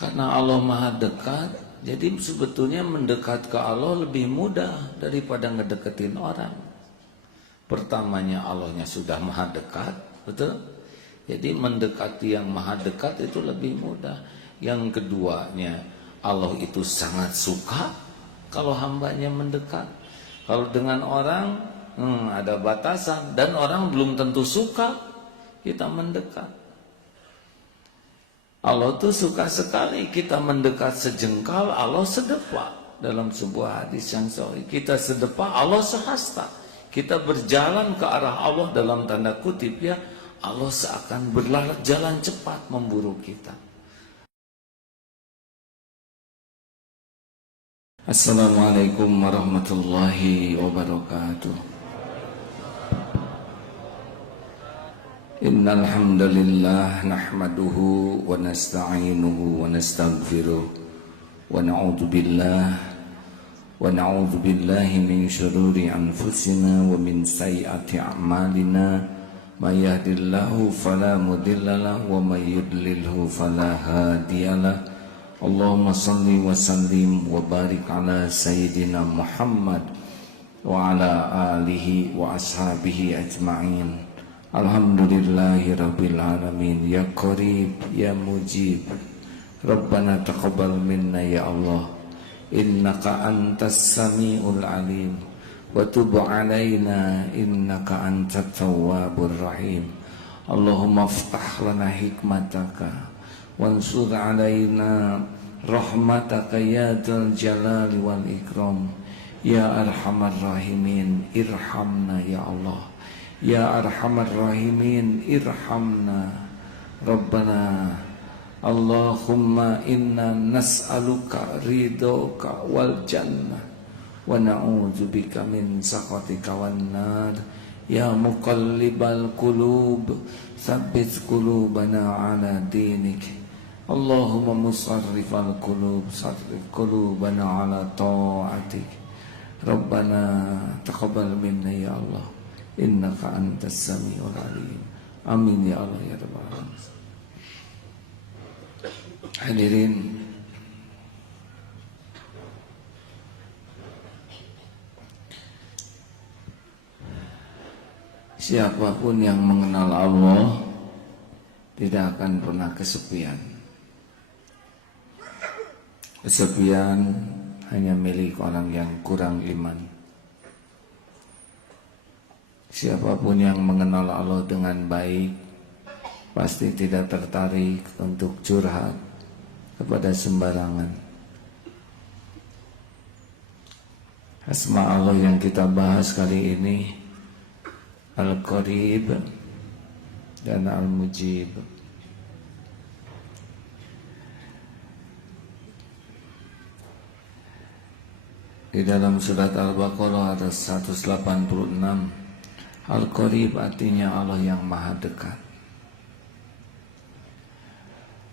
Karena Allah Maha dekat, jadi sebetulnya mendekat ke Allah lebih mudah daripada ngedeketin orang. Pertamanya Allahnya sudah Maha dekat, betul? Jadi mendekati yang Maha dekat itu lebih mudah. Yang keduanya, Allah itu sangat suka kalau hambanya mendekat. Kalau dengan orang ada batasan, dan orang belum tentu suka kita mendekat. Allah tuh suka sekali kita mendekat sejengkal, Allah sedepa. Dalam sebuah hadis yang sahih, kita sedepa, Allah sehasta. Kita berjalan ke arah Allah dalam tanda kutip ya, Allah seakan berjalan cepat memburu kita. Assalamualaikum warahmatullahi wabarakatuh. Innal hamdalillah nahmaduhu wa nasta'inuhu wa nastaghfiruh wa na'udzu billahi min syururi anfusina wa min sayyiati a'malina. May yahdihillahu fala mudilla lahu wa may yudlilhu fala hadiyalah. Allahumma salli wa sallim wa barik ala sayyidina Muhammad wa ala alihi wa ashabihi ajma'in. Alhamdulillahi rabbil alamin. Ya qarib ya mujib, Rabbana taqabbal minna ya Allah, innaka antas sami'ul alim, wa tub alaina innaka antat tawwabur rahim. Allahumma aftah lana hikmataka wansur alaina rahmataka ya dzal jalali wal ikram. Ya arhamar rahimin irhamna ya Allah, ya arhamar rahimin irhamna Rabbana. Allahumma inna nas'aluka ridhoka wal jannah wa na'udzubika min sakhatika wan nar. Ya muqallibal qulub tsabbit qulubana ala dinik. Allahumma musarrifal qulub sarrif qulubana ala ta'atik. Rabbana taqabbal minna ya Allah, innaka antas samiul alim. Amin ya Allah ya rabbal alamin. Hadirin, siapapun yang mengenal Allah tidak akan pernah kesepian. Kesepian hanya milik orang yang kurang iman. Siapapun yang mengenal Allah dengan baik pasti tidak tertarik untuk curhat kepada sembarangan. Asma Allah yang kita bahas kali ini Al-Qarib dan Al-Mujib. Di dalam surat Al-Baqarah ada 186. Al-Qarib artinya Allah yang maha dekat.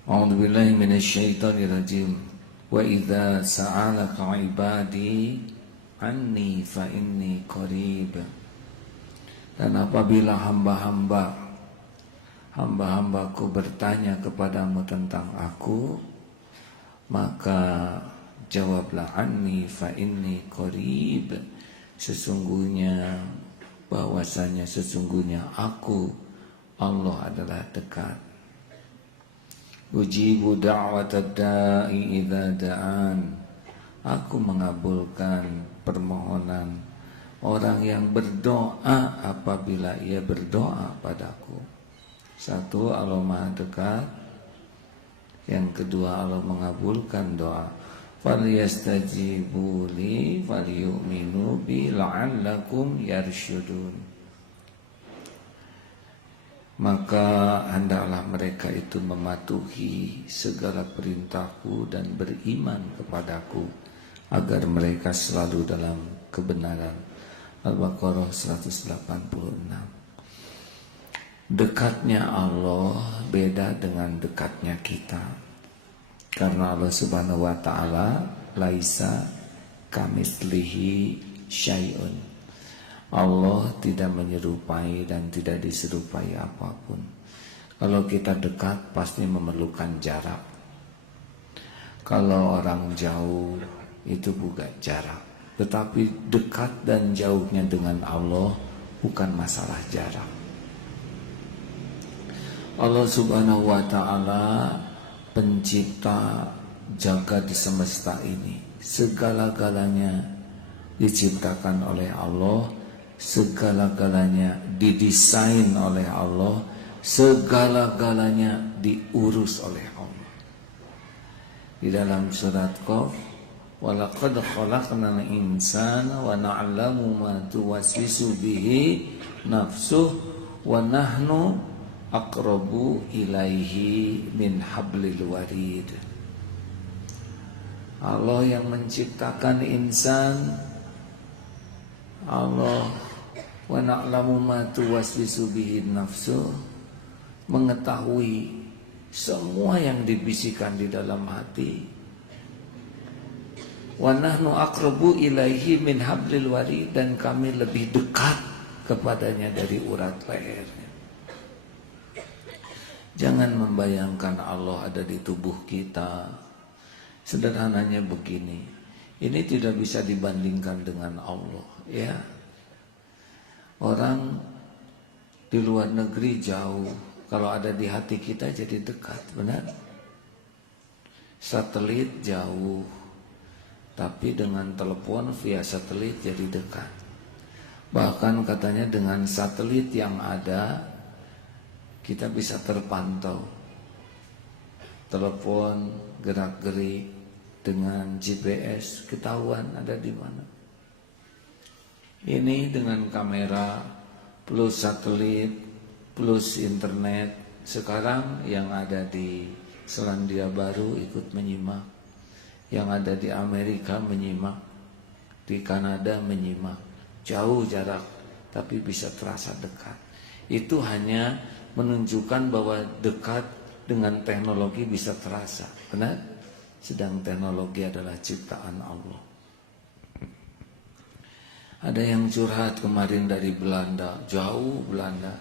A'udzubillahi minasyaitonirrajim. Wa idza sa'alaka 'ibadi anni fa inni qarib. Dan apabila hamba-hambaku bertanya kepadamu tentang aku, maka jawablah anni fa inni qarib. Sesungguhnya aku Allah adalah dekat. Ujibu da'watad da'i idza da'an. Aku mengabulkan permohonan orang yang berdoa apabila ia berdoa padaku. Satu, Allah maha dekat. Yang kedua, Allah mengabulkan doa. Falyastajibu li falyu'minu bi la'allakum yarsyudun. Maka hendaklah mereka itu mematuhi segala perintahku dan beriman kepadaku agar mereka selalu dalam kebenaran. Al-Baqarah 186. Dekatnya Allah beda dengan dekatnya kita. Karena Allah Subhanahu wa taala laisa kamitslihi syai'un. Allah tidak menyerupai dan tidak diserupai apapun. Kalau kita dekat pasti memerlukan jarak. Kalau orang jauh itu bukan jarak, tetapi dekat dan jauhnya dengan Allah bukan masalah jarak. Allah Subhanahu wa Ta'ala pencipta jagat di semesta ini. Segala-galanya diciptakan oleh Allah, segala-galanya didesain oleh Allah, segala-galanya diurus oleh Allah. Di dalam surat Qaf, walaqad khalaqnal insana wa na'lamu ma tuwaswisu bihi nafsuh wa nahnu aqrabu ilaihi min hablil warid. Allah yang menciptakan insan, Allah wa na'lamu ma tuwaswisu bihi nafsuh, mengetahui semua yang dibisikkan di dalam hati. Wa nahnu aqrabu ilaihi min hablil warid, dan kami lebih dekat kepadanya dari urat lehernya. Jangan membayangkan Allah ada di tubuh kita. Sederhananya begini, ini tidak bisa dibandingkan dengan Allah, ya. Orang di luar negeri jauh, kalau ada di hati kita jadi dekat, benar? Satelit jauh, tapi dengan telepon via satelit jadi dekat. Bahkan katanya dengan satelit yang ada, kita bisa terpantau. Telepon gerak-gerik dengan GPS ketahuan ada di mana. Ini dengan kamera plus satelit plus internet. Sekarang yang ada di Selandia Baru ikut menyimak, yang ada di Amerika menyimak, di Kanada menyimak. Jauh jarak tapi bisa terasa dekat. Itu hanya menunjukkan bahwa dekat dengan teknologi bisa terasa, benar? Sedang teknologi adalah ciptaan Allah. Ada yang curhat kemarin dari Belanda, jauh Belanda,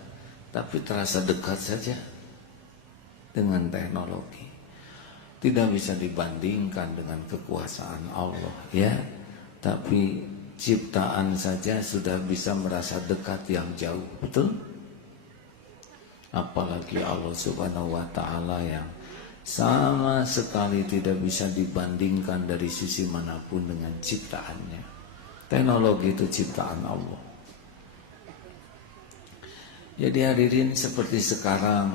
tapi terasa dekat saja dengan teknologi. Tidak bisa dibandingkan dengan kekuasaan Allah, ya. Tapi ciptaan saja sudah bisa merasa dekat yang jauh, betul? Apalagi Allah Subhanahu wa Ta'ala yang sama sekali tidak bisa dibandingkan dari sisi manapun dengan ciptaannya. Teknologi itu ciptaan Allah. Jadi hadirin, seperti sekarang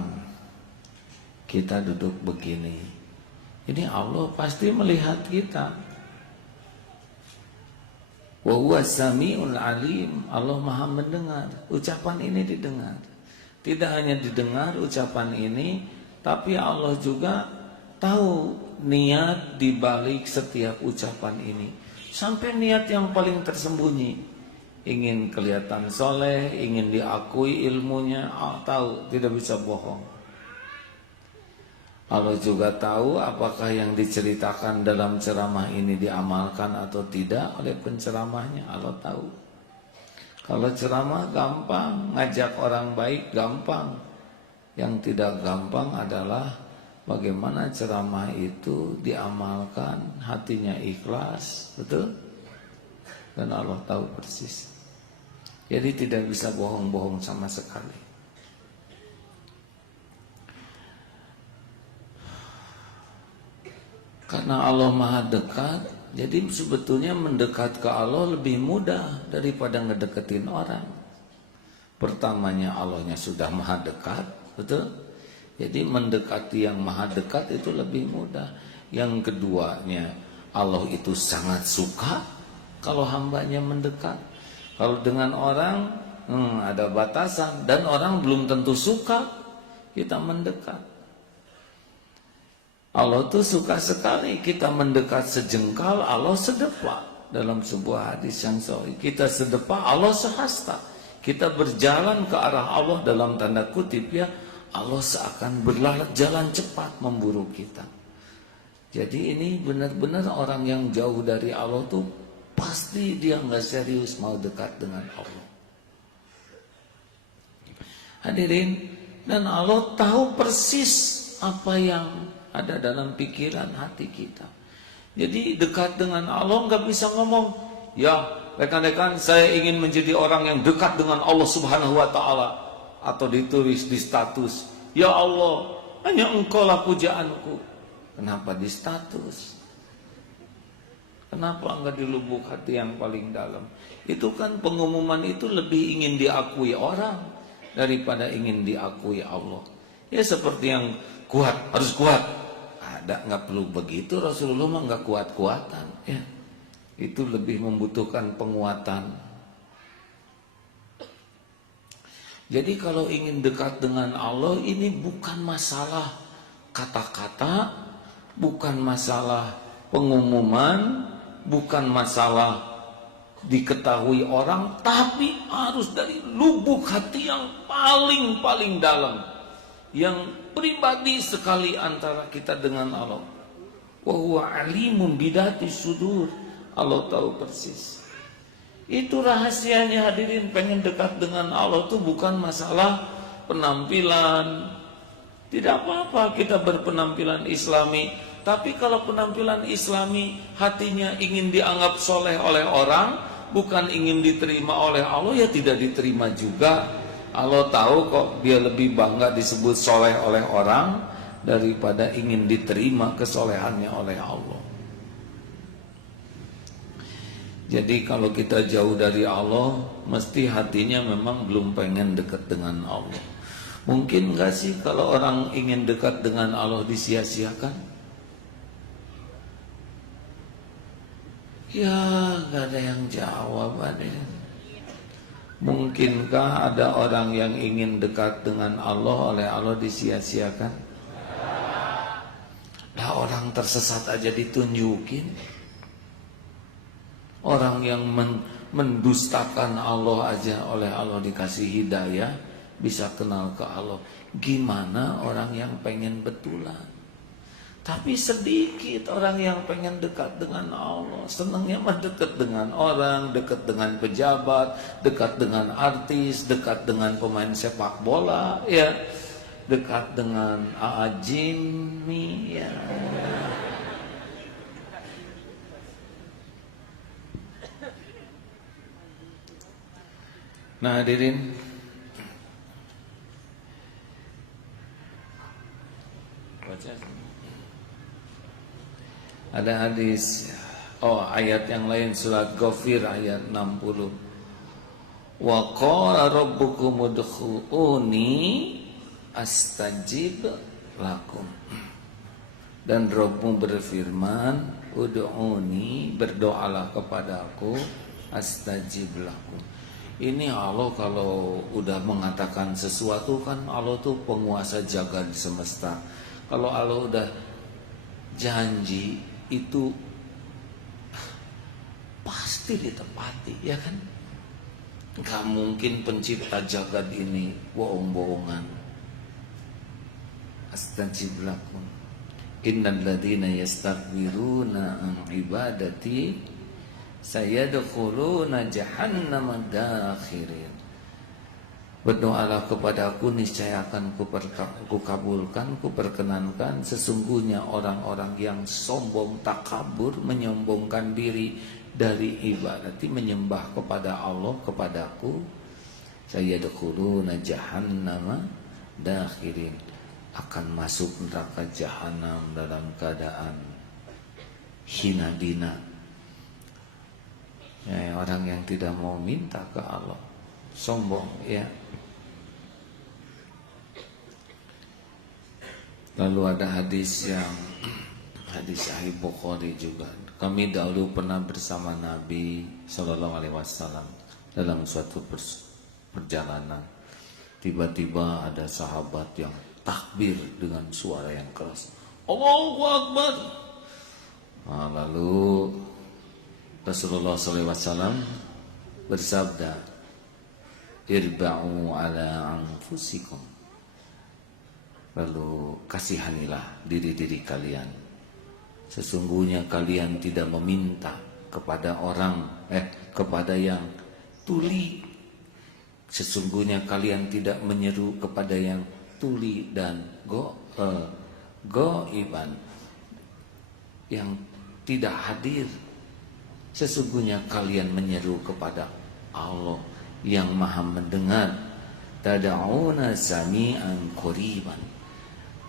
kita duduk begini, ini Allah pasti melihat kita. Wa huwas samiul alim, Allah Maha mendengar. Ucapan ini didengar. Tidak hanya didengar ucapan ini, tapi Allah juga tahu niat di balik setiap ucapan ini. Sampai niat yang paling tersembunyi, ingin kelihatan soleh, ingin diakui ilmunya, tahu, tidak bisa bohong. Allah juga tahu apakah yang diceritakan dalam ceramah ini diamalkan atau tidak oleh penceramahnya. Allah tahu. Kalau ceramah gampang, ngajak orang baik gampang. Yang tidak gampang adalah bagaimana ceramah itu diamalkan, hatinya ikhlas, betul? Dan Allah tahu persis. Jadi tidak bisa bohong-bohong sama sekali. Karena Allah Maha dekat, jadi sebetulnya mendekat ke Allah lebih mudah daripada ngedeketin orang. Pertamanya Allahnya sudah Maha dekat, betul? Jadi mendekati yang Maha dekat itu lebih mudah. Yang keduanya, Allah itu sangat suka kalau hambanya mendekat. Kalau dengan orang ada batasan, dan orang belum tentu suka kita mendekat. Allah tuh suka sekali kita mendekat sejengkal, Allah sedepak. Dalam sebuah hadis yang sahih, kita sedepak, Allah sehasta. Kita berjalan ke arah Allah dalam tanda kutip, ya, Allah seakan berjalan cepat memburu kita. Jadi ini benar-benar orang yang jauh dari Allah tuh pasti dia nggak serius mau dekat dengan Allah. Hadirin, dan Allah tahu persis apa yang ada dalam pikiran hati kita. Jadi dekat dengan Allah nggak bisa ngomong, ya rekan-rekan saya ingin menjadi orang yang dekat dengan Allah Subhanahu wa Ta'ala, atau ditulis di status, ya Allah hanya Engkau lah pujaanku. Kenapa di status? Kenapa enggak di lubuk hati yang paling dalam? Itu kan pengumuman itu lebih ingin diakui orang daripada ingin diakui Allah. Ya seperti yang kuat, harus kuat. Ada, nggak perlu begitu. Rasulullah mah nggak kuat-kuatan. Ya, itu lebih membutuhkan penguatan. Jadi kalau ingin dekat dengan Allah, ini bukan masalah kata-kata, bukan masalah pengumuman, bukan masalah diketahui orang, tapi harus dari lubuk hati yang paling dalam, yang pribadi sekali antara kita dengan Allah. Wa huwa alimun bidati sudur. Allah tahu persis. Itu rahasianya hadirin, pengen dekat dengan Allah tuh bukan masalah penampilan. Tidak apa-apa kita berpenampilan islami, tapi kalau penampilan islami hatinya ingin dianggap soleh oleh orang, bukan ingin diterima oleh Allah, ya tidak diterima juga. Allah tahu kok dia lebih bangga disebut soleh oleh orang daripada ingin diterima kesolehannya oleh Allah. Jadi kalau kita jauh dari Allah, mesti hatinya memang belum pengen dekat dengan Allah. Mungkin enggak sih kalau orang ingin dekat dengan Allah disia-siakan? Ya enggak ada yang jawab ada. Mungkinkah ada orang yang ingin dekat dengan Allah oleh Allah disia-siakan? Nah, orang tersesat aja ditunjukin. Orang yang mendustakan Allah aja oleh Allah dikasih hidayah, bisa kenal ke Allah. Gimana orang yang pengen betulan? Tapi sedikit orang yang pengen dekat dengan Allah. Senangnya mah dekat dengan orang, dekat dengan pejabat, dekat dengan artis, dekat dengan pemain sepak bola, ya, dekat dengan A.A. Jimmy, ya. Nah hadirin, baca. Ada hadis, ayat yang lain surat Ghafir ayat 60. Wa qala rabbukum udkhuluni astajib lakum. Dan Rabbmu berfirman, ud'uni, berdoalah kepadaku, astajib lakum. Ini Allah kalau udah mengatakan sesuatu kan Allah tuh penguasa jagat semesta. Kalau Allah udah janji itu pasti ditepati, ya kan? Gak mungkin pencipta jagat ini bohong-bohongan. Astajib lakum. Innal ladzina yastakbiruna an ibadati sayadkhuluna jahannama dakhirin. Berdoalah kepadaku, niscaya akan kukabulkan, kuperkenankan. Sesungguhnya orang-orang yang sombong, takabur, menyombongkan diri dari ibadati, menyembah kepada Allah, kepadaku, sayadkhuluna jahannama dakhirin, akan masuk neraka jahanam dalam keadaan hina dina. Ya, orang yang tidak mau minta ke Allah, sombong, ya. Lalu ada hadis yang hadis Sahih Bukhari juga. Kami dahulu pernah bersama Nabi Shallallahu Alaihi Wasallam dalam suatu perjalanan. Tiba-tiba ada sahabat yang takbir dengan suara yang keras, Allahu Akbar. Nah, lalu Rasulullah SAW bersabda, irba'u ala anfusikum. Lalu kasihanilah diri-diri kalian. Sesungguhnya kalian tidak meminta kepada orang, kepada yang tuli. Sesungguhnya kalian tidak menyeru kepada yang tuli dan goiban, yang tidak hadir. Sesungguhnya kalian menyeru kepada Allah yang maha mendengar. Tad'una sami'an qariban,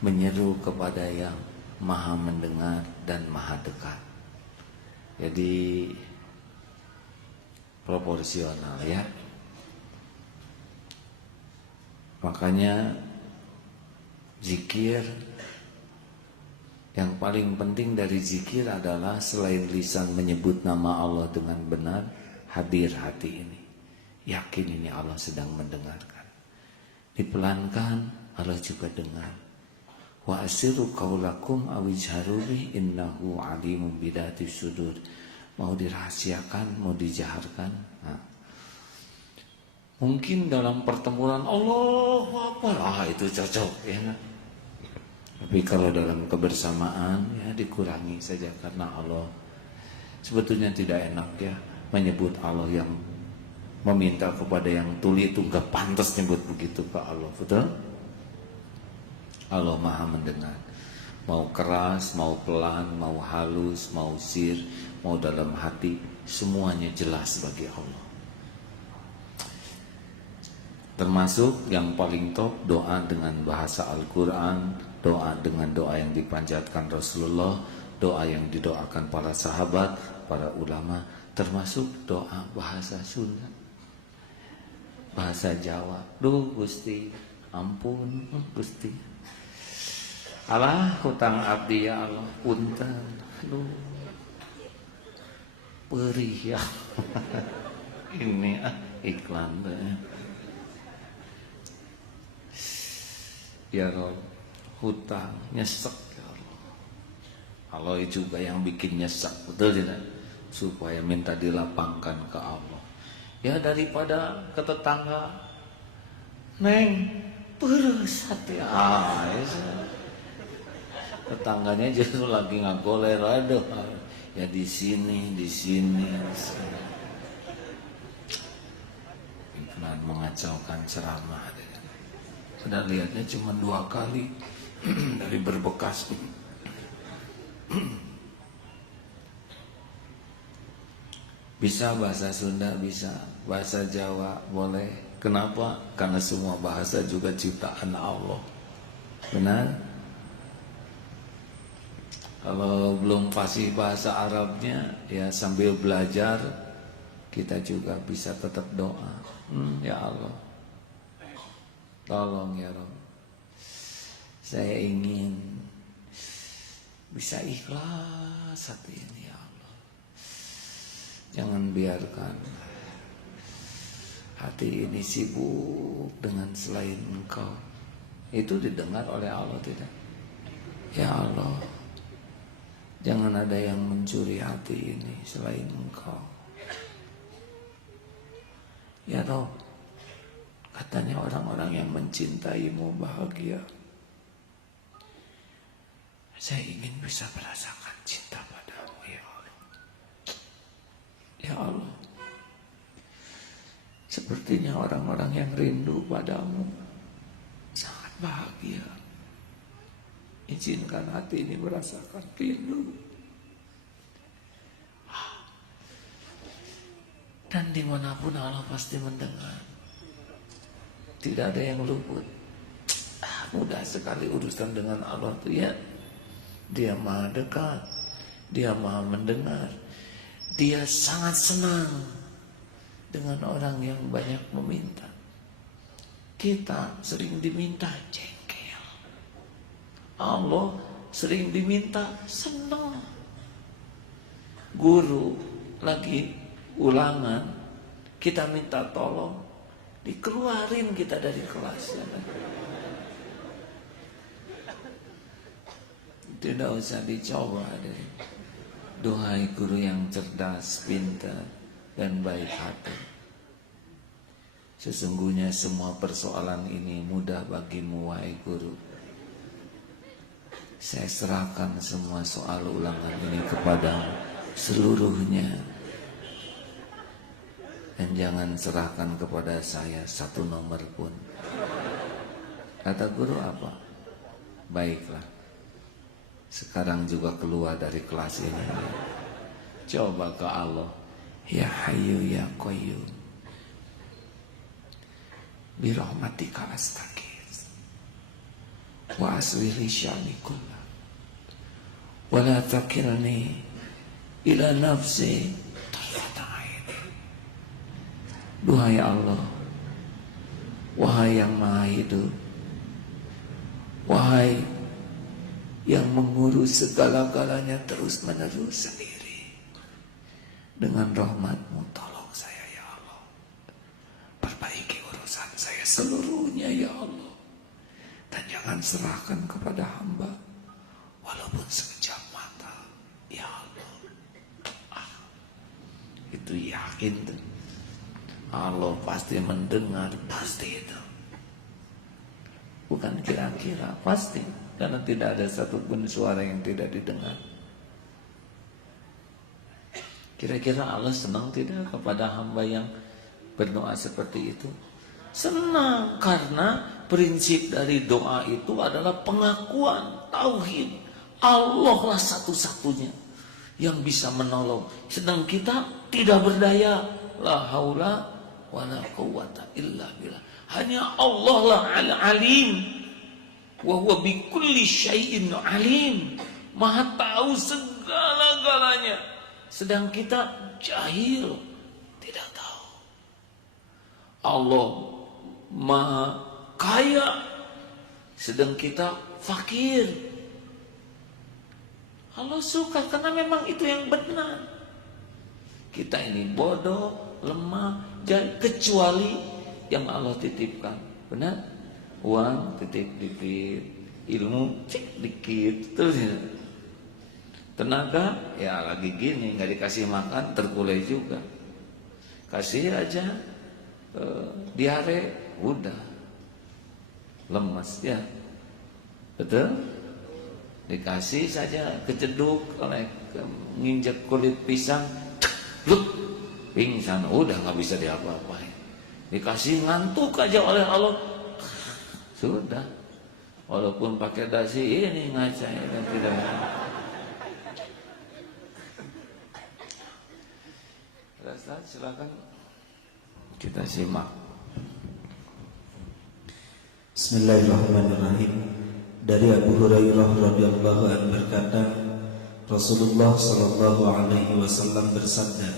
menyeru kepada yang maha mendengar dan maha dekat. Jadi proporsional ya. Makanya zikir, yang paling penting dari zikir adalah selain lisan menyebut nama Allah dengan benar, hadir hati ini, yakin ini Allah sedang mendengarkan. Dipelankan, Allah juga dengar. Wa asiru qaulakum awijharu bih innahu alimun bidati sudur. Mau dirahasiakan, mau dijaharkan. Nah, mungkin dalam pertempuran Allahu Akbar, itu cocok ya. Tapi kalau dalam kebersamaan ya dikurangi saja, karena Allah sebetulnya tidak enak ya menyebut Allah yang meminta kepada yang tuli itu gak pantas nyebut begitu ke Allah, betul? Allah maha mendengar. Mau keras, mau pelan, mau halus, mau sir, mau dalam hati, semuanya jelas bagi Allah. Termasuk yang paling top doa dengan bahasa Al-Quran, doa dengan doa yang dipanjatkan Rasulullah, doa yang didoakan para sahabat, para ulama, termasuk doa bahasa Sunda, bahasa Jawa. Duh Gusti, ampun Gusti, alah hutang abdi ya Allah, punten, aduh perih ya. Ini iklan ya Rob, hutang nyesek ya Allah. Allah juga yang bikin nyesek, betul tidak? Supaya minta dilapangkan ke Allah. Ya daripada ke tetangga, Neng, peres hati. Tetangganya justru lagi ngagoler, aduh. Ya di sini. Iklan mengacaukan ceramah. Sudah lihatnya cuma 2 kali dari berbekas. Bisa bahasa Sunda, bisa bahasa Jawa, boleh. Kenapa? Karena semua bahasa juga ciptaan Allah. Benar? Kalau belum fasih bahasa Arabnya, ya sambil belajar kita juga bisa tetap doa. Ya Allah, tolong ya Rabb, saya ingin bisa ikhlas hati ini ya Allah. Jangan biarkan hati ini sibuk dengan selain Engkau. Itu didengar oleh Allah tidak? Ya Allah, jangan ada yang mencuri hati ini selain Engkau. Ya Rabb, katanya orang-orang yang mencintaimu bahagia. Saya ingin bisa merasakan cinta padamu ya Allah. Ya Allah, sepertinya orang-orang yang rindu padamu sangat bahagia. Izinkan hati ini merasakan rindu. Dan dimanapun Allah pasti mendengar. Tidak ada yang luput. Mudah sekali urusan dengan Allah itu ya. Dia maha dekat, Dia maha mendengar. Dia sangat senang dengan orang yang banyak meminta. Kita sering diminta jengkel, Allah sering diminta senang. Guru lagi ulangan, kita minta tolong, dikeluarin kita dari kelas. Tidak usah dicoba deh. Duhai guru yang cerdas, pintar, dan baik hati, sesungguhnya semua persoalan ini mudah bagimu wahai guru. Saya serahkan semua soal ulangan ini kepadamu seluruhnya. Dan jangan serahkan kepada saya 1 nomor pun. Kata guru apa? Baiklah, Sekarang juga keluar dari kelas ini. Coba ke Allah. Ya Hayyu ya Qayyum, birahmatika astaghits wa aslih li sya'ni kullah wa la takilni ila nafsi tarfata ain. Duhai Allah, wahai yang maha hidup, wahai yang mengurus segala-galanya terus menerus sendiri, dengan rahmat-Mu tolong saya ya Allah, perbaiki urusan saya seluruhnya ya Allah, dan jangan serahkan kepada hamba walaupun sekejap mata ya Allah. Itu yakin tuh, Allah pasti mendengar, pasti itu, bukan kira-kira, pasti, karena tidak ada satupun suara yang tidak didengar. Kira-kira Allah senang tidak kepada hamba yang berdoa seperti itu? Senang, karena prinsip dari doa itu adalah pengakuan tauhid. Allah lah satu-satunya yang bisa menolong, sedang kita tidak berdaya. La haula wala quwwata illa billah. Hanya Allah lah al-alim, wa huwa bikulli syai'in alim, maha tahu segala-galanya. Sedang kita jahil, tidak tahu. Allah maha kaya, sedang kita fakir. Allah suka karena memang itu yang benar. Kita ini bodoh, lemah, jahil, kecuali yang Allah titipkan. Benar? Uang titip dikit, ilmu cik dikit, terus ya. Tenaga ya lagi gini, nggak dikasih makan terkulai juga. Kasih aja diare, udah lemas ya, betul. Dikasih saja keceduk oleh nginjek kulit pisang, bluk, pingsan, udah nggak bisa diapa-apain. Dikasih ngantuk aja oleh Allah, sudah, walaupun pakai dasi ini ngaca dan tidak. Ustaz, silakan kita simak. Bismillahirrahmanirrahim. Dari Abu Hurairah radhiyallahu anhu berkata, Rasulullah sallallahu alaihi wasallam bersabda,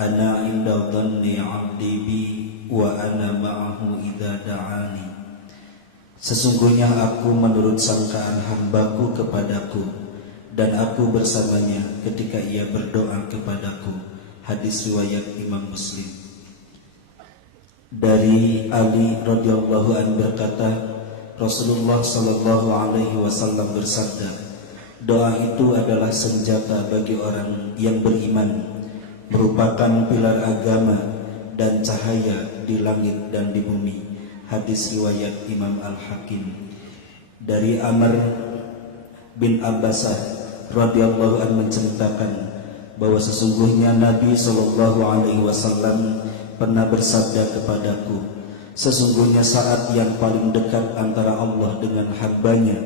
"Ana 'inda dhanni 'abdi bi wa ana ma'ahu idza da'ani." Sesungguhnya aku menurut sangkaan hambaku kepadaku, dan aku bersamanya ketika ia berdoa kepadaku. Hadis riwayat Imam Muslim. Dari Ali radhiyallahu anhu berkata, Rasulullah sallallahu alaihi wasallam bersabda, doa itu adalah senjata bagi orang yang beriman, merupakan pilar agama dan cahaya di langit dan di bumi. Hadis riwayat Imam Al-Hakim. Dari Amr bin Abbasah radhiyallahu anhu menceritakan bahwa sesungguhnya Nabi sallallahu alaihi wasallam pernah bersabda kepadaku, sesungguhnya saat yang paling dekat antara Allah dengan hambanya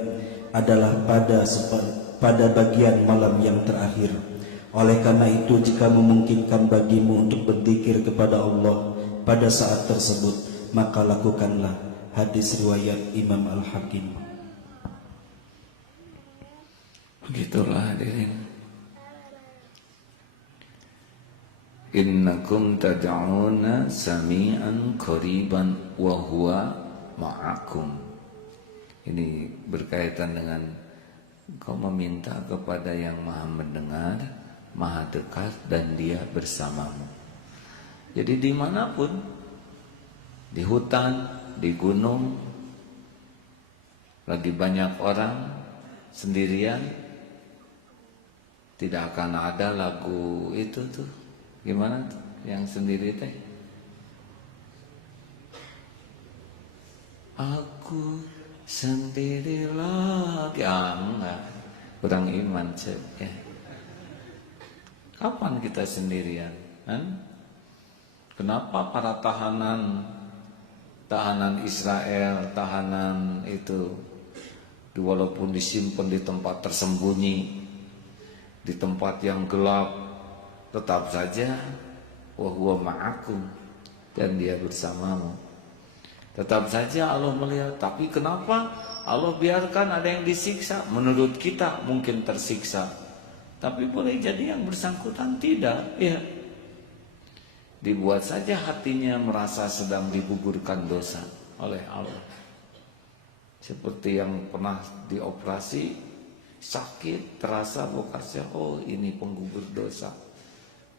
adalah pada bagian malam yang terakhir. Oleh karena itu, jika memungkinkan bagimu untuk berzikir kepada Allah pada saat tersebut, maka lakukanlah. Hadis riwayat Imam Al-Hakim. Begitulah hadirin. Innakum tad'una sami'an qariban wa huwa ma'akum. Ini berkaitan dengan kau meminta kepada yang maha mendengar, maha dekat, dan dia bersamamu. Jadi dimanapun, di hutan, di gunung, lagi banyak orang, sendirian, tidak akan ada lagu itu tuh. Gimana tuh yang sendiri teh? Aku sendirilah. Ya enggak, kurang iman cek ya. Kapan kita sendirian? Kenapa para tahanan Israel, tahanan itu 12 walaupun disimpan di tempat tersembunyi, di tempat yang gelap, tetap saja wa huwa ma'akum, dan dia bersamamu. Tetap saja Allah melihat. Tapi kenapa Allah biarkan ada yang disiksa? Menurut kita mungkin tersiksa, tapi boleh jadi yang bersangkutan tidak, ya. Dibuat saja hatinya merasa sedang digugurkan dosa oleh Allah. Seperti yang pernah dioperasi, sakit, terasa bekasnya, oh ini penggugur dosa.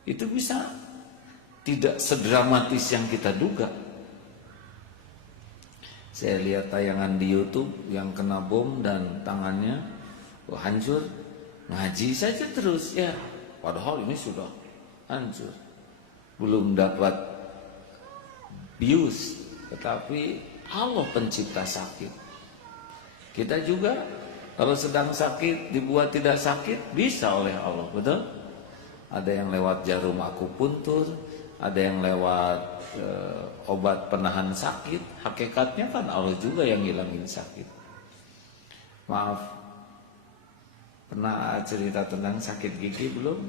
Itu bisa tidak sedramatis yang kita duga. Saya lihat tayangan di YouTube yang kena bom dan tangannya hancur, ngaji saja terus, ya. Padahal ini sudah hancur, belum dapat bius, tetapi Allah pencipta sakit. Kita juga kalau sedang sakit dibuat tidak sakit bisa oleh Allah, betul? Ada yang lewat jarum akupuntur, ada yang lewat obat penahan sakit. Hakikatnya kan Allah juga yang ngilangin sakit. Maaf, pernah cerita tentang sakit gigi belum?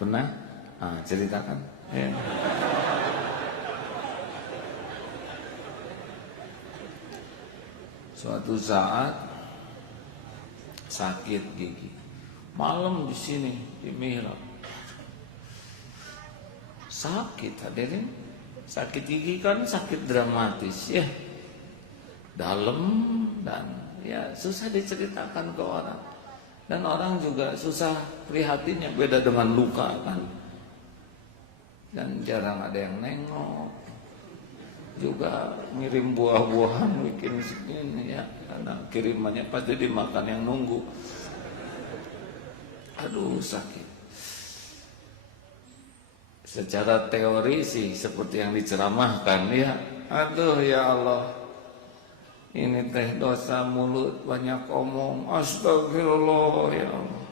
Pernah? Ceritakan. Ya. Suatu saat sakit gigi, malam di sini di mihrab, sakit hadirin. Sakit gigi kan sakit dramatis, ya, dalam, dan ya susah diceritakan ke orang, dan orang juga susah prihatinnya. Beda dengan luka kan, dan jarang ada yang nengok. Juga ngirim buah-buahan bikin segini, ya, karena kirimannya pasti dimakan yang nunggu. Aduh, sakit. Secara teori sih seperti yang diceramahkan, ya. Aduh ya Allah, ini teh dosa mulut, banyak omong, astagfirullah ya Allah.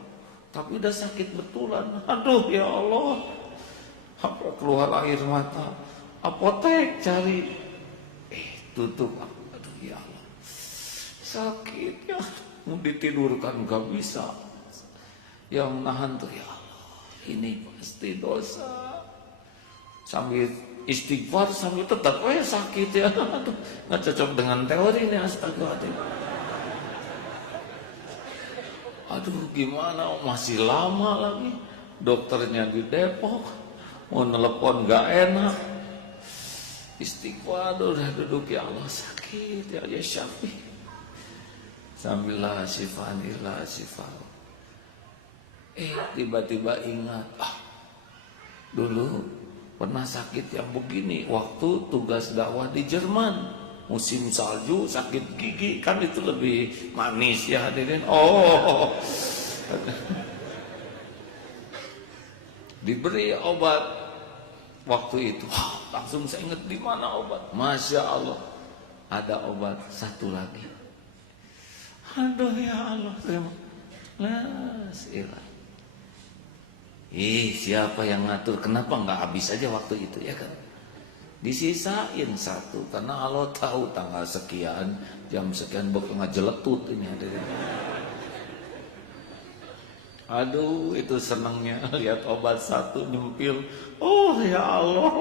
Tapi udah sakit betulan. Aduh ya Allah, apa keluar air mata. Apotek cari, tutup. Aduh ya Allah, sakit ya, mau ditidurkan gak bisa. Yang nahan tuh ya Allah, ini pasti dosa. Sambil istighfar sambil tetap sakit ya. Aduh, nggak cocok dengan teori ini, astagfirullah. Aduh gimana, masih lama lagi. Dokternya di Depok, mau nelpon gak enak. Istighfar, udah duduk, ya Allah sakit ya Syafi. Sambillah syifanillah syifal. Tiba-tiba ingat, dulu pernah sakit yang begini waktu tugas dakwah di Jerman, musim salju, sakit gigi, kan itu lebih manis ya hadirin. Diberi obat waktu itu, langsung saya ingat di mana obat. Masya Allah, ada obat satu lagi. Aduh ya Allah, siapa yang ngatur? Kenapa nggak habis aja waktu itu, ya kan? Disisain satu, karena Allah tahu tanggal sekian, jam sekian bakal ngejeletut ini hadirin. Aduh, itu senangnya lihat obat satu nyempil. Oh ya Allah,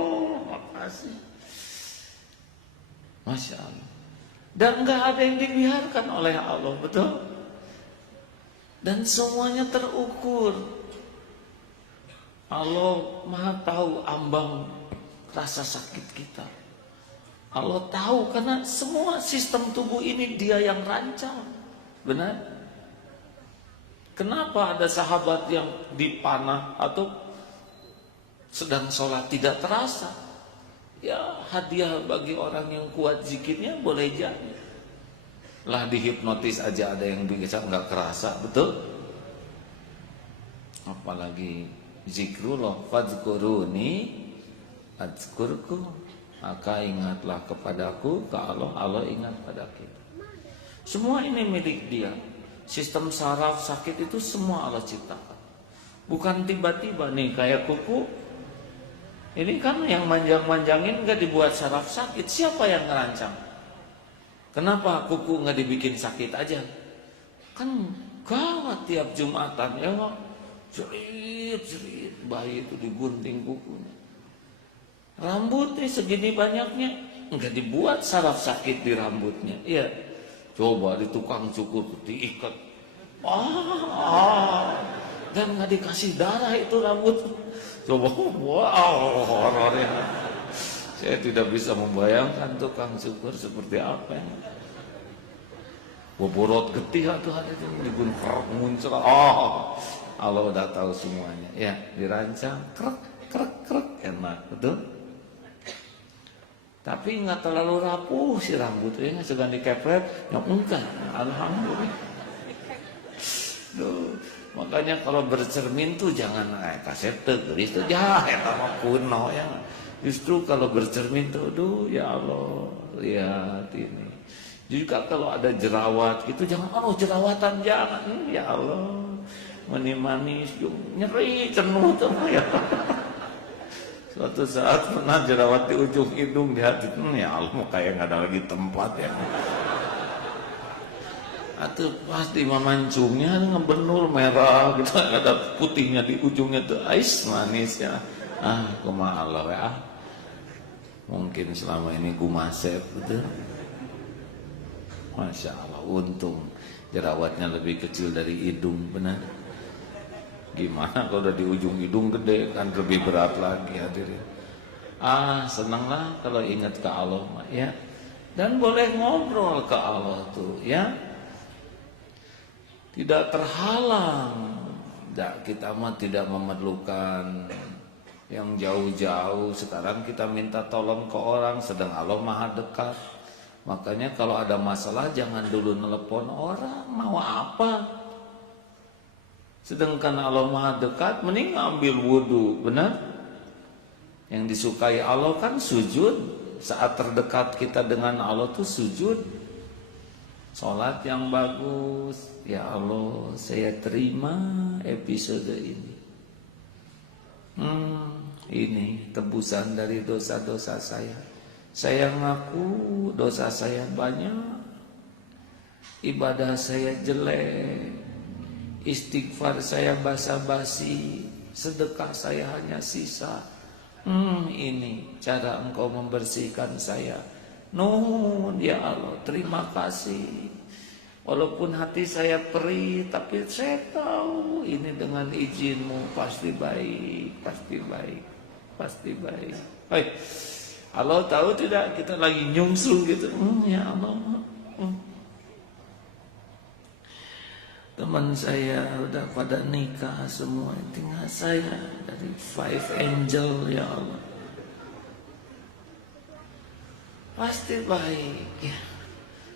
makasih. Masya Allah. Dan nggak ada yang dibiarkan oleh Allah, betul? Dan semuanya terukur. Allah Maha tahu ambang rasa sakit kita. Allah tahu karena semua sistem tubuh ini Dia yang rancang. Benar? Kenapa ada sahabat yang dipanah atau sedang sholat tidak terasa? Ya hadiah bagi orang yang kuat zikirnya, boleh jadi. Lah dihipnotis aja ada yang bisa nggak kerasa, betul? Apalagi zikrullah, fadzkuruni adzkurkum, maka ingatlah kepadaku, kalau Allah ingat pada kita. Semua ini milik Dia. Sistem saraf sakit itu semua Allah ciptakan. Bukan tiba-tiba nih kayak kuku. Ini kan yang manjang-manjangin gak dibuat saraf sakit. Siapa yang ngerancang? Kenapa kuku nggak dibikin sakit aja? Kan gawat tiap Jumatan ya Pak. Jerit bayi itu digunting kukunya. Rambutnya segini banyaknya nggak dibuat saraf sakit di rambutnya. Iya. Coba di tukang cukur diikat. Dan nggak dikasih darah itu rambut. Coba, wow, horornya. Saya tidak bisa membayangkan tukang cukur seperti apa ya. Boborot getih atau ada itu digunting muncul. Allah udah tahu semuanya. Ya, dirancang krek enak, betul? Tapi nggak terlalu rapuh si rambutnya, sedang dikepret, yang enggak. Alhamdulillah. Duh, makanya kalau bercermin tuh jangan kaset gelis tuh mah kuno ya. Justru kalau bercermin tuh, ya Allah, lihat ini. Juga kalau ada jerawat gitu jangan, jerawatan jangan, ya Allah. Manis nyeri cenuh tuh ya. Suatu saat pernah jerawat di ujung hidung di hati, ya Allah kayak nggak ada lagi tempat ya. Atau pas di mamancungnya ngebenur merah gitu, ada putihnya di ujungnya tuh, ais manis ya. Kumaha Allah ya. Mungkin selama ini gumasep gitu. Masya Allah, untung jerawatnya lebih kecil dari hidung, benar. Gimana kalau udah di ujung hidung gede kan lebih berat lagi hadirin. Senanglah kalau ingat ke Allah ya. Dan boleh ngobrol ke Allah tuh ya. Tidak terhalang. Kita mah tidak memerlukan yang jauh-jauh. Sekarang kita minta tolong ke orang, sedang Allah Maha dekat. Makanya kalau ada masalah jangan dulu nelpon orang, mau apa? Sedangkan Allah Maha dekat, mending ambil wudhu, benar? Yang disukai Allah kan sujud. Saat terdekat kita dengan Allah tuh sujud. Salat yang bagus. Ya Allah, saya terima episode ini. Ini tebusan dari dosa-dosa saya. Saya ngaku dosa saya banyak. Ibadah saya jelek. Istighfar saya basa-basi, sedekah saya hanya sisa. Ini cara engkau membersihkan saya. Nun ya Allah, terima kasih. Walaupun hati saya perih, tapi saya tahu ini dengan izinmu pasti baik, pasti baik, pasti baik. Hai, Allah tahu tidak kita lagi nyungsung gitu. Ya Allah. Teman saya udah pada nikah semua, tinggal saya dari 5 angel ya Allah. Pasti baik ya.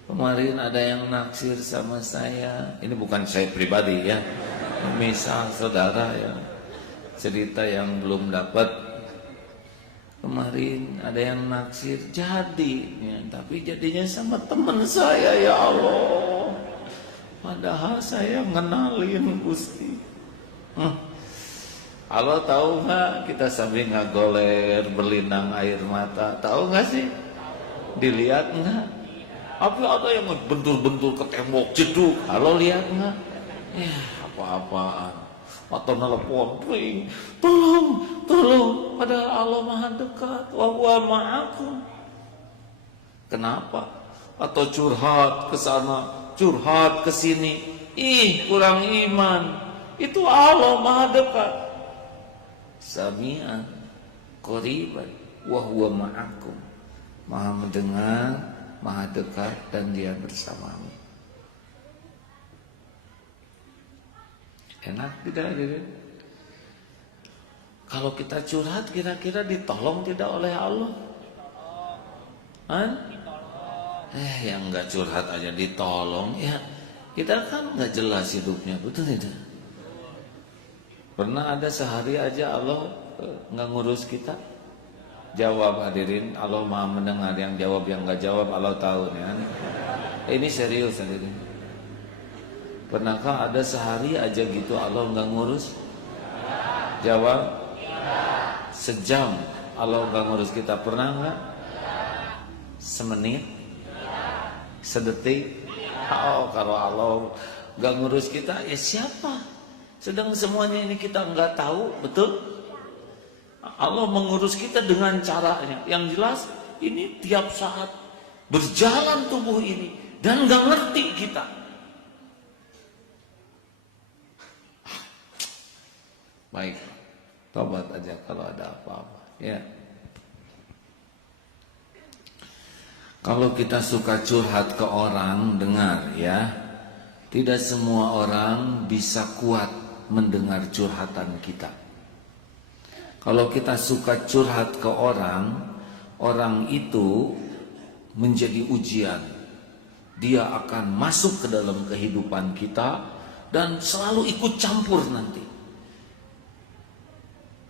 Kemarin ada yang naksir sama saya. Ini bukan saya pribadi ya. Misal saudara ya. Cerita yang belum dapat. Kemarin ada yang naksir jadi ya, tapi jadinya sama teman saya ya Allah. Padahal saya ngenalin Gusti. Allah tahu nggak kita sambil ngagoler berlinang air mata, tahu nggak sih? Dilihat nggak? Apa ada yang bentur-bentur ke tembok jeduk? Allah lihat nggak? Ya apa-apaan. Atau nelpon, tolong. Padahal Allah Maha dekat. Wa huwa ma'akum. Kenapa? Atau curhat ke sana, curhat ke sini, kurang iman. Itu Allah Maha dekat. Sami'an qariban wa huwa ma'akum. Maha mendengar, Maha dekat, dan Dia bersamamu. Enak tidak? Kalau kita curhat kira-kira ditolong tidak oleh Allah? Yang nggak curhat aja ditolong ya. Kita kan nggak jelas hidupnya, betul tidak? Pernah ada sehari aja Allah nggak ngurus kita? Jawab hadirin, Allah Maha mendengar, yang jawab yang nggak jawab Allah tahu ya. Ini serius hadirin. Pernahkah ada sehari aja gitu Allah nggak ngurus? Jawab. Sejam Allah nggak ngurus kita, pernah nggak? Semenit? sedetik. Oh, kalau Allah gak ngurus kita, ya siapa? Sedang semuanya ini kita nggak tahu, betul? Allah mengurus kita dengan caranya. Yang jelas ini tiap saat berjalan tubuh ini dan gak ngerti kita. Baik, tobat aja kalau ada apa-apa. Ya. Kalau kita suka curhat ke orang, dengar ya. Tidak semua orang bisa kuat mendengar curhatan kita. Kalau kita suka curhat ke orang, orang itu menjadi ujian. Dia akan masuk ke dalam kehidupan kita dan selalu ikut campur nanti.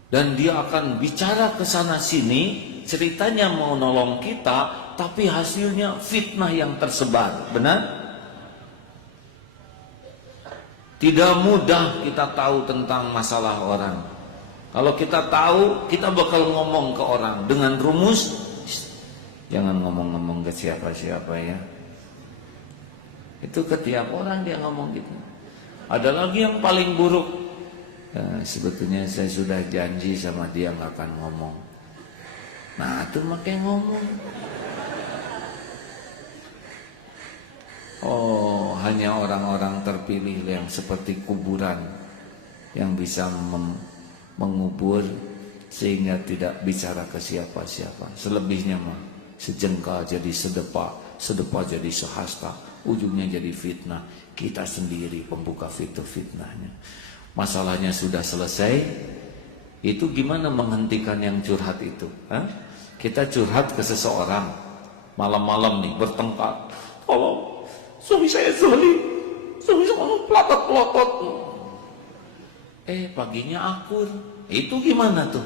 Dan dia akan bicara ke sana sini, ceritanya mau nolong kita, tapi hasilnya fitnah yang tersebar. Benar? Tidak mudah kita tahu tentang masalah orang. Kalau kita tahu, kita bakal ngomong ke orang dengan rumus, jangan ngomong-ngomong ke siapa-siapa ya. Itu ke tiap orang dia ngomong gitu. Ada lagi yang paling buruk. Sebetulnya saya sudah janji sama dia nggak akan ngomong. Nah itu makanya ngomong. Oh, hanya orang-orang terpilih yang seperti kuburan yang bisa mengubur sehingga tidak bicara ke siapa-siapa. Selebihnya mah sejengkal jadi sedepa, sedepa jadi sehasta, ujungnya jadi fitnah. Kita sendiri pembuka fitnahnya. Masalahnya sudah selesai. Itu gimana menghentikan yang curhat itu? Kita curhat ke seseorang malam-malam nih bertengkar. Tolong, suami saya zalim, suami saya pelotot-pelotot. Paginya akur. Itu gimana tuh?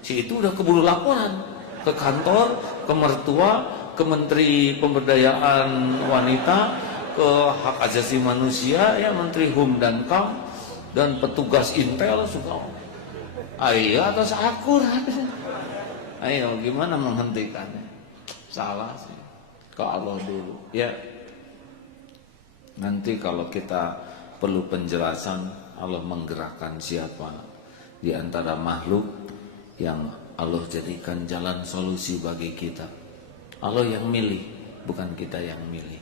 Si itu udah keburu laporan ke kantor, ke mertua, ke Menteri Pemberdayaan Wanita, ke Hak Asasi Manusia, ya Menteri HUM dan KAM, dan petugas Intel suka. Ayo atas akur. Ayo gimana menghentikannya? Salah sih. Ke Allah dulu. Ya. Nanti kalau kita perlu penjelasan, Allah menggerakkan siapa di antara makhluk yang Allah jadikan jalan solusi bagi kita. Allah yang milih, bukan kita yang milih.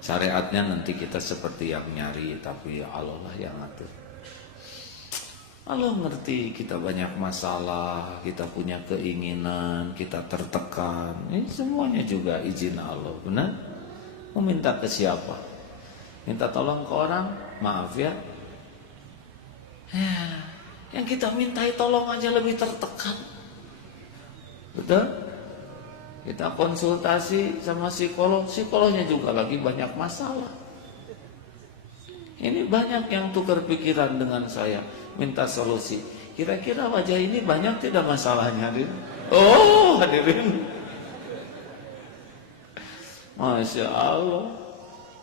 Syariatnya nanti kita seperti yang nyari, tapi Allah lah yang atur. Allah ngerti kita banyak masalah, kita punya keinginan, kita tertekan. Ini semuanya juga izin Allah, benar? Mau minta ke siapa? Minta tolong ke orang? Maaf ya. Yang kita mintai tolong aja lebih tertekan. Betul? Kita konsultasi sama psikolog, psikolognya juga lagi banyak masalah. Ini banyak yang tukar pikiran dengan saya, minta solusi. Kira-kira wajah ini banyak tidak masalahnya, hadirin? Oh, hadirin. Masya Allah.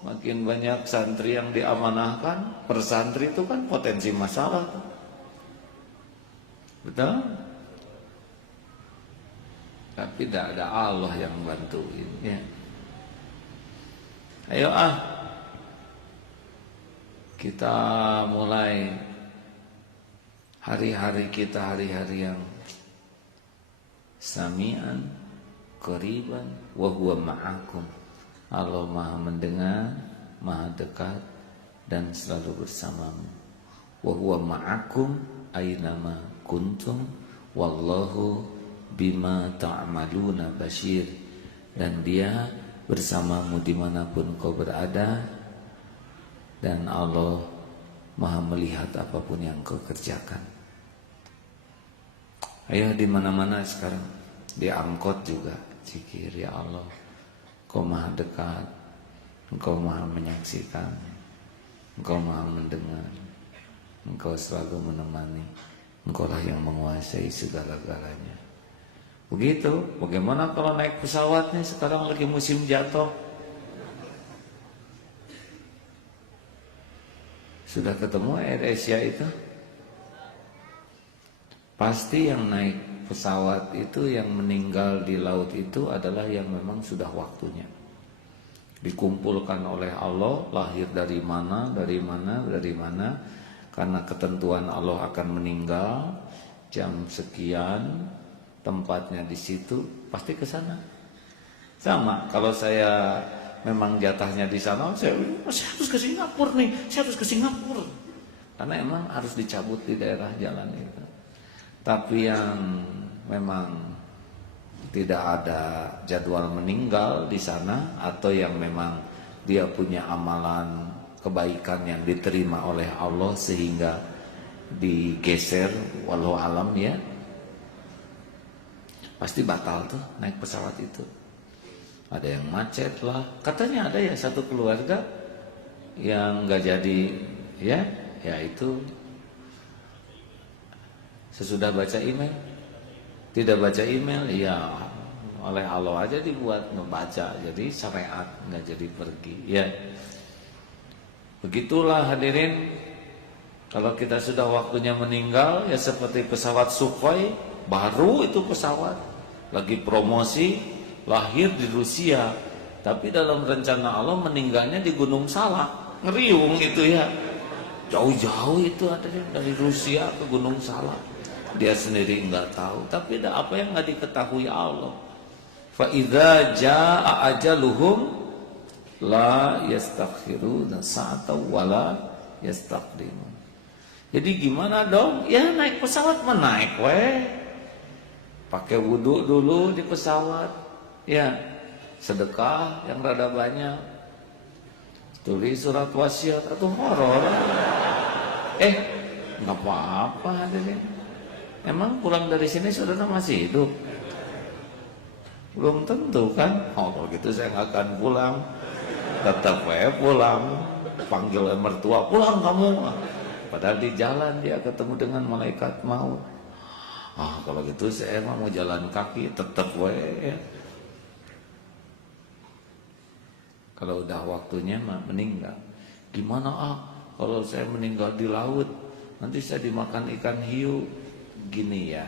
Makin banyak santri yang diamanahkan, per santri itu kan potensi masalah. Betul? Tapi tidak ada Allah yang bantuin ya. Ayo kita mulai hari-hari kita, hari-hari yang sami'an qariban wa huwa ma'akum. Allah Maha mendengar, Maha dekat dan selalu bersamamu. Wa huwa ma'akum aynama kuntum wallahu bima ta'maluna basyir. Dan dia bersamamu dimanapun kau berada, dan Allah Maha melihat apapun yang kau kerjakan. Ayo di mana-mana sekarang, di angkot juga zikir, ya Allah, Engkau Maha dekat, Engkau Maha menyaksikan, Engkau Maha mendengar, Engkau selalu menemani, Engkau lah yang menguasai segala-galanya. Begitu. Bagaimana kalau naik pesawatnya sekarang lagi musim jatuh? Sudah ketemu AirAsia itu? Pasti yang naik pesawat itu, yang meninggal di laut itu adalah yang memang sudah waktunya. dikumpulkan oleh Allah, lahir dari mana, karena ketentuan Allah akan meninggal jam sekian, tempatnya di situ, pasti ke sana. Sama kalau saya memang jatahnya di sana, saya harus ke Singapura nih, saya harus ke Singapura. Karena emang harus dicabut di daerah jalan itu. Tapi yang memang tidak ada jadwal meninggal di sana, atau yang memang dia punya amalan kebaikan yang diterima oleh Allah sehingga digeser, walau alam ya, pasti batal tuh naik pesawat itu. Ada yang macet lah, katanya ada ya satu keluarga yang nggak jadi, ya itu sesudah baca email, tidak baca email, ya oleh Allah aja dibuat membaca, jadi syariat nggak jadi pergi, ya. Begitulah hadirin, kalau kita sudah waktunya meninggal, ya seperti pesawat Sukhoi, baru itu pesawat, lagi promosi, lahir di Rusia, tapi dalam rencana Allah meninggalnya di Gunung Salak, ngeriung itu ya, jauh-jauh itu ada dari Rusia ke Gunung Salak, dia sendiri nggak tahu, tapi ada apa yang nggak diketahui Allah. Fa idza jaa ajaluhum la yastakhiruna sa'atan wala yastaqdimun. Jadi gimana dong? Ya naik pesawat menaik pakai wudu dulu di pesawat, ya sedekah yang rada banyak, tulis surat wasiat atau horor. Nggak apa-apa hadirin. Emang pulang dari sini saudara masih hidup? Belum tentu kan? Kalau gitu saya nggak akan pulang. Tetap pulang, panggil mertua, pulang kamu. Padahal di jalan dia ketemu dengan malaikat maut. Kalau gitu saya mau jalan kaki, tetap ya. Kalau udah waktunya meninggal, gimana kalau saya meninggal di laut, nanti saya dimakan ikan hiu. Gini ya,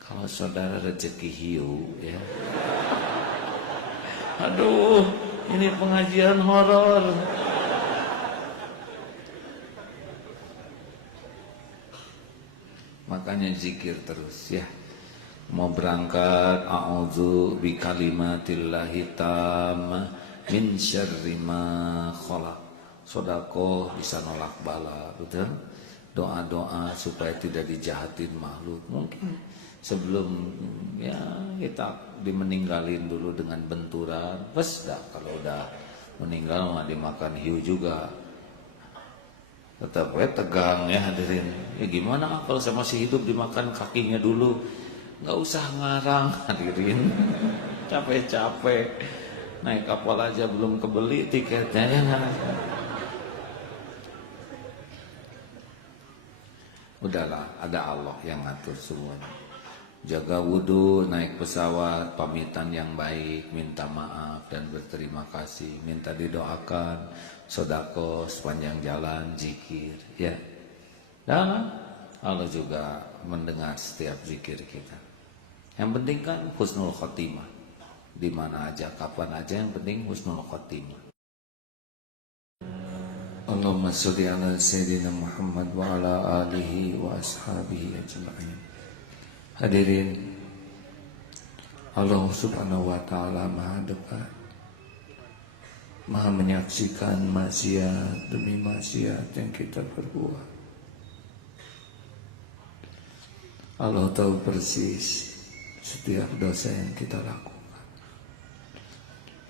kalau saudara rezeki hiu ya, aduh, ini pengajian horor. Makanya zikir terus ya. Mau berangkat, a'udzu bikalimatillahi tammah min syarri ma khalaq. Sedekah bisa nolak bala, betul? Doa-doa supaya tidak dijahatin makhluk. Mungkin sebelum ya kita dimeninggalin dulu dengan benturan, bes dah kalau udah meninggal mah dimakan hiu juga. Tetap tegang ya hadirin. Ya gimana kalau saya masih hidup dimakan kakinya dulu? Nggak usah ngarang hadirin. Capek-capek naik kapal aja belum kebeli tiketnya ya. Udahlah, ada Allah yang ngatur semuanya. Jaga wudhu, naik pesawat, pamitan yang baik, minta maaf dan berterima kasih, minta didoakan, sedekah sepanjang jalan, zikir, ya. Dan Allah juga mendengar setiap zikir kita. Yang penting kan husnul khotimah. Di mana aja, kapan aja, yang penting husnul khotimah. Allahumma sholli ala sayyidina Muhammad wa ala alihi wa ashabihi ajma'in. Hadirin, Allah subhanahu wa ta'ala maha dekat, maha menyaksikan maksiat demi maksiat yang kita perbuat. Allah tahu persis setiap dosa yang kita lakukan,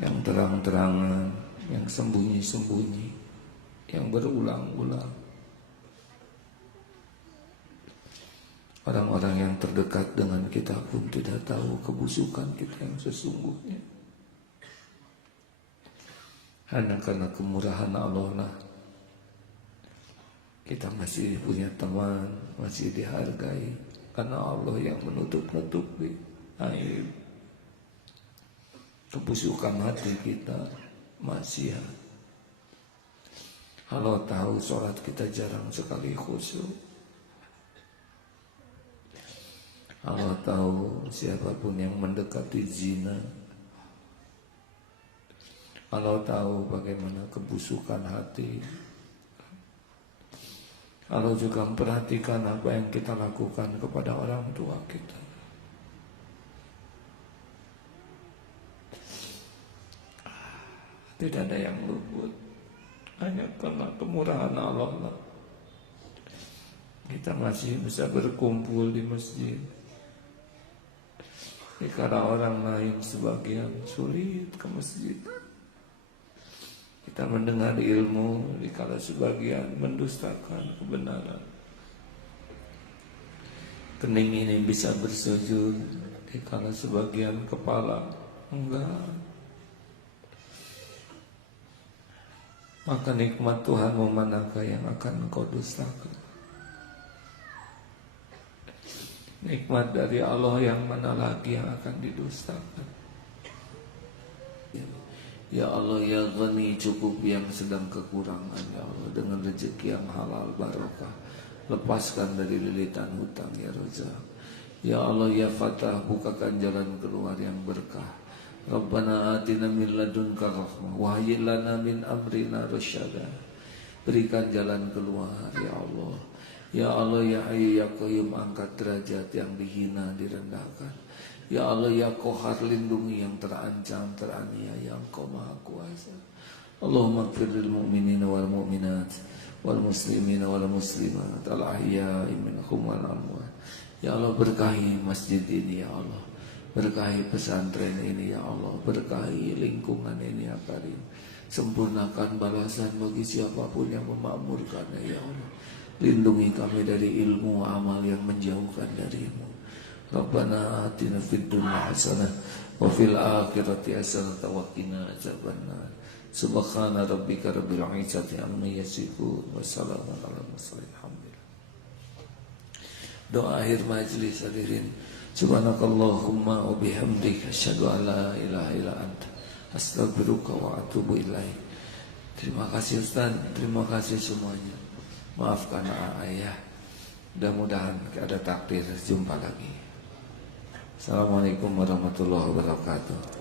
yang terang-terangan, yang sembunyi-sembunyi, yang berulang-ulang. Orang-orang yang terdekat dengan kita pun tidak tahu kebusukan kita yang sesungguhnya. Hanya karena kemurahan Allah lah kita masih punya teman, masih dihargai. Karena Allah yang menutup-nutupi aib kebusukan hati kita, maksiat. Allah tahu sholat kita jarang sekali khusyuk. Allah tahu siapapun yang mendekati zina, Allah tahu bagaimana kebusukan hati. Allah juga memperhatikan apa yang kita lakukan kepada orang tua kita. Tidak ada yang luput, hanya karena kemurahan Allah lah kita masih bisa berkumpul di masjid. Karena orang lain sebagian sulit ke masjid. Kita mendengar ilmu, dikala sebagian mendustakan kebenaran. Kening ini bisa bersujud, dikala sebagian kepala enggak. Maka nikmat Tuhan manakah yang akan engkau dustakan? Nikmat dari Allah yang mana lagi yang akan didustakan? Ya Allah, ya Ghani, cukup yang sedang kekurangan, ya Allah, dengan rezeki yang halal barokah. Lepaskan dari lilitan hutang, ya Razak. Ya Allah, ya Fatah, bukakan jalan keluar yang berkah. Rabbana atina min ladunka rahmah wa hayyi lana min amrina rasyada. Berikan jalan keluar, ya Allah. Ya Allah, ya Hayyu ya Qayyum, angkat derajat yang dihina, direndahkan. Ya Allah, ya Qahar, lindungi yang terancam, teraniaya. Engkau Maha Kuasa. Allahumma ighfir lil mu'minina wal mu'minat wal muslimina wal muslimat al ahya'i minhum wal amwat. Ya Allah, berkahi masjid ini, ya Allah. Berkahi pesantren ini, ya Allah. Berkahi lingkungan ini, ya Karim. Sempurnakan balasan bagi siapapun yang memakmurkannya, ya Allah. Lindungi kami dari ilmu amal yang menjauhkan darimu. Rabbana atina fid dunya hasanah wa fil akhirati hasanah wa qina adzabannar. Subhana rabbika rabbil izzati amma yasifun wa salamun alal mursalin. Alhamdulillah. Doa akhir majelis hadirin. Subhanakallahumma wa bihamdika asyhadu an la ilaha illa anta astaghfiruka wa atubu ilaik. Terima kasih Ustaz, terima kasih semuanya. Maafkan ayah. Mudah-mudahan ada takdir jumpa lagi. Assalamualaikum warahmatullahi wabarakatuh.